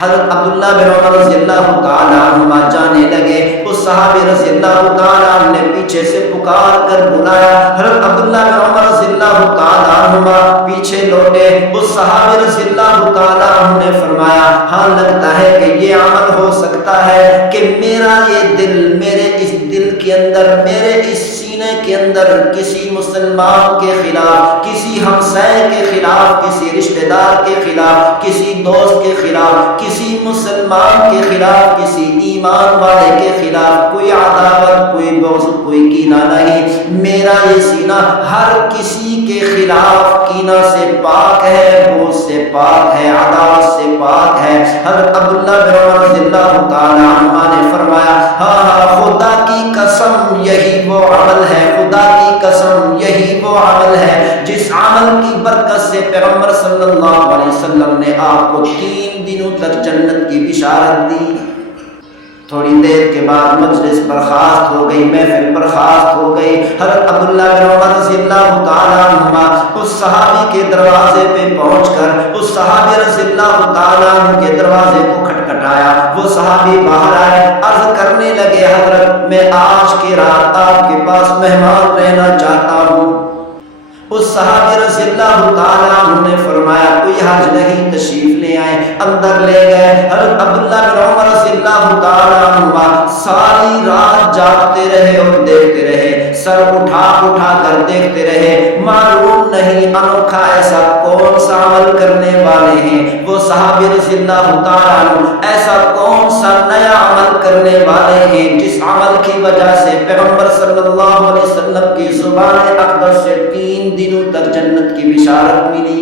حضرت عبداللہ بن عمر رضی اللہ تعالیٰ عنہما جانے لگے، اس صحابی رضی اللہ تعالیٰ عنہ نے پیچھے سے پکار کر بلایا۔ حضرت عبداللہ بن عمر رضی اللہ تعالیٰ عنہما پیچھے لوٹے، اس صحابی رضی اللہ تعالیٰ عنہ نے فرمایا ہاں لگتا ہے کہ یہ عمل ہو سکتا ہے کہ میرا یہ دل، میرے اس دل کے اندر، میرے اس سینے کے اندر کسی مسلمان کے خلاف، کسی ہمسائے کے خلاف، کسی رشتہ دار کے خلاف، کسی دوست کے خلاف، کسی مسلمان کے خلاف، کسی ایمان والے کے خلاف کوئی عداوت، کوئی بغض، کوئی کینہ نہیں۔ میرا یہ سینہ ہر کسی کے خلاف کینہ سے پاک ہے، بغض سے پاک ہے، عداوت سے پاک ہے۔ حضرت عبداللہ بن عمر رضی اللہ تعالیٰ عنہ نے فرمایا ہاں خدا کی قسم یہی وہ عمل ہے، خدا کی قسم یہی وہ عمل ہے جس عمل کی برکت سے پیغمبر صلی اللہ علیہ وسلم نے آپ کو 3 دنوں تک جنت کی بشارت دی۔ تھوڑی دیر کے بعد مجلس برخاست ہو گئی، محفل برخاست ہو گئی۔ حضرت عبداللہ بن عمر رضی اللہ تعالیٰ عنہ اس صحابی کے دروازے پہ پہنچ کر اس صحابی رضی اللہ تعالیٰ عنہ کے دروازے کو کھٹکھٹایا۔ وہ صحابی باہر آئے، عرض کرنے لگے حضرت میں آج کی رات آپ کے پاس مہمان رہنا چاہتا ہوں۔ اس صحابی رضی اللہ تعالیٰ عنہ نے فرمایا کوئی حرج نہیں، تشریف لے آئے۔ اندر لے گئے۔ حضرت عبداللہ بن عمر رضی اللہ تعالیٰ عنہ ساری رات جاگتے رہے اور دیکھتے رہے، سر اٹھا اٹھا کر دیکھتے رہے، معلوم نہیں انوکھا ایسا کون سا عمل کرنے والے ہیں وہ صحابی رضی اللہ تعالیٰ عنہ، ایسا کون سا نیا عمل کرنے والے ہیں جس عمل کی وجہ سے پیغمبر صلی اللہ علیہ وسلم کی زبان اقدس سے 3 دنوں تک جنت کی بشارت ملی۔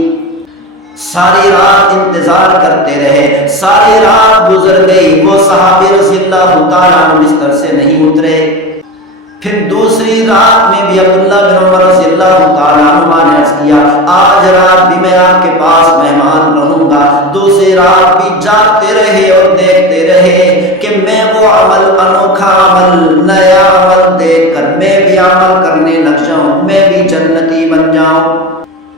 ساری رات انتظار کرتے رہے، ساری رات گزر گئی، وہ صحابی رضی اللہ تعالیٰ عنہ بستر سے نہیں اترے۔ پھر دوسری رات میں بھی عبداللہ بن عمر رضی اللہ تعالیٰ عنہ نے عرض کیا آج رات بھی میں آپ کے پاس مہمان رہوں گا۔ دوسری رات بھی جاگتے رہے اور دیکھتے رہے کہ میں وہ عمل، انوکھا عمل، نیا عمل دیکھ کر میں بھی عمل کرنے لگ جاؤں، میں بھی جنتی بن جاؤں۔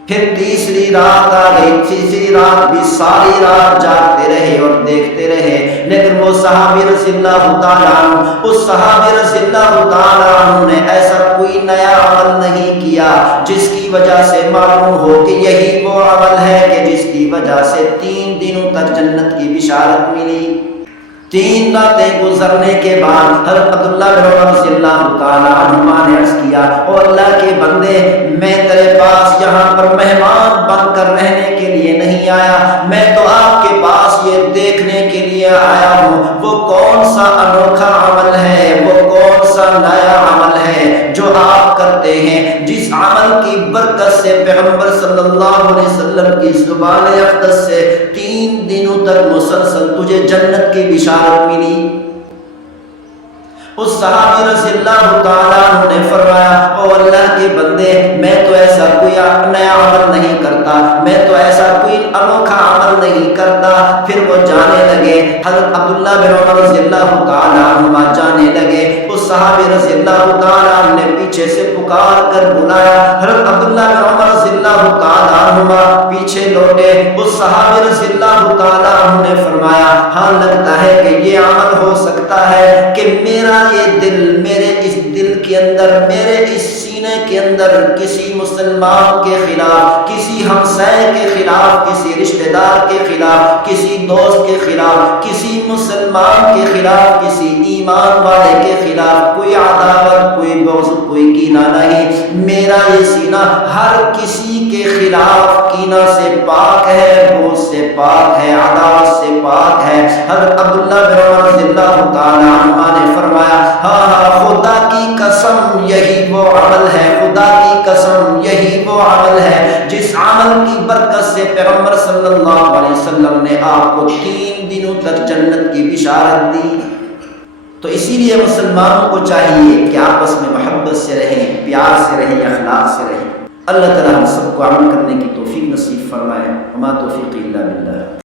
پھر تیسری رات آ گئی، تیسری رات بھی ساری رات جاگتے رہے اور دیکھتے رہے، لیکن وہ صحابی رضی اللہ تعالیٰ عنہ، اس صحابی رضی اللہ تعالیٰ عنہ نے ایسا کوئی نیا عمل نہیں کیا جس کی وجہ سے معلوم ہو کہ یہی وہ عمل ہے کہ جس کی وجہ سے 3 دنوں تک جنت کی بشارت ملی۔ 3 راتیں گزرنے کے بعد حضرت عبداللہ بن عمر رضی اللہ تعالیٰ عنہ نے عرض کیا او اللہ کے بندے میں تیرے پاس یہاں پر مہمان بن کر رہنے کے لیے نہیں آیا، میں تو آپ کے پاس یہ دیکھنے کے لیے آیا ہوں وہ کون سا انوکھا عمل ہے، وہ کون سا نیا عمل ہے جو آپ کرتے ہیں، جس عمل کی برکت سے پیغمبر صلی اللہ علیہ وسلم کی زبان اقدس سے 3 دنوں تک مسلسل تجھے جنت کی بشارت ملی۔ اس صحابی رضی اللہ تعالیٰ عنہ نے فرمایا او اللہ کے بندے میں تو ایسا کوئی نیا عمل نہیں کرتا، میں تو ایسا کوئی انوکھا عمل نہیں کرتا۔ پھر وہ جانے لگے، حضرت عبداللہ بن عمر رضی اللہ تعالیٰ عنہ جانے لگے، اس صحابی رضی اللہ تعالیٰ عنہ نے پیچھے سے پکار کر بلایا۔ حضرت عبداللہ بن عمر رضی اللہ تعالیٰ عنہ پیچھے لوٹے، اس صحابی رضی اللہ تعالیٰ عنہ نے فرمایا ہاں لگتا ہے کہ یہ عمل ہو سکتا ہے کہ میرا یہ دل، میرے اس دل کے اندر، میرے اس سینے کے اندر کسی مسلمان کے خلاف، کسی ہمسائے کے خلاف، کسی رشتہ دار کے خلاف، کسی دوست کے خلاف، کسی مسلمان کے خلاف، کسی ایمان والے کے خلاف کوئی عداوت، کوئی بغض، کوئی کینہ نہیں۔ میرا یہ سینہ ہر کسی کے خلاف کینہ سے پاک ہے، بغض سے پاک ہے، عداوت سے پاک ہے۔ حضرت عبداللہ بن عمر رضی اللہ تعالیٰ عنہ نے فرمایا ہاں خدا کی قسم یہی وہ عمل ہے، خدا کی قسم یہی وہ عمل ہے جس عمل کی برکت سے پیغمبر صلی اللہ علیہ وسلم نے آپ کو 3 دنوں تک جنت کی بشارت دی۔ تو اسی لیے مسلمانوں کو چاہیے کہ آپس میں محبت سے رہیں، پیار سے رہیں، اخلاق سے رہیں۔ اللہ تعالی ہم سب کو عمل کرنے کی توفیق نصیب فرمائے۔ وما توفیقی الا باللہ۔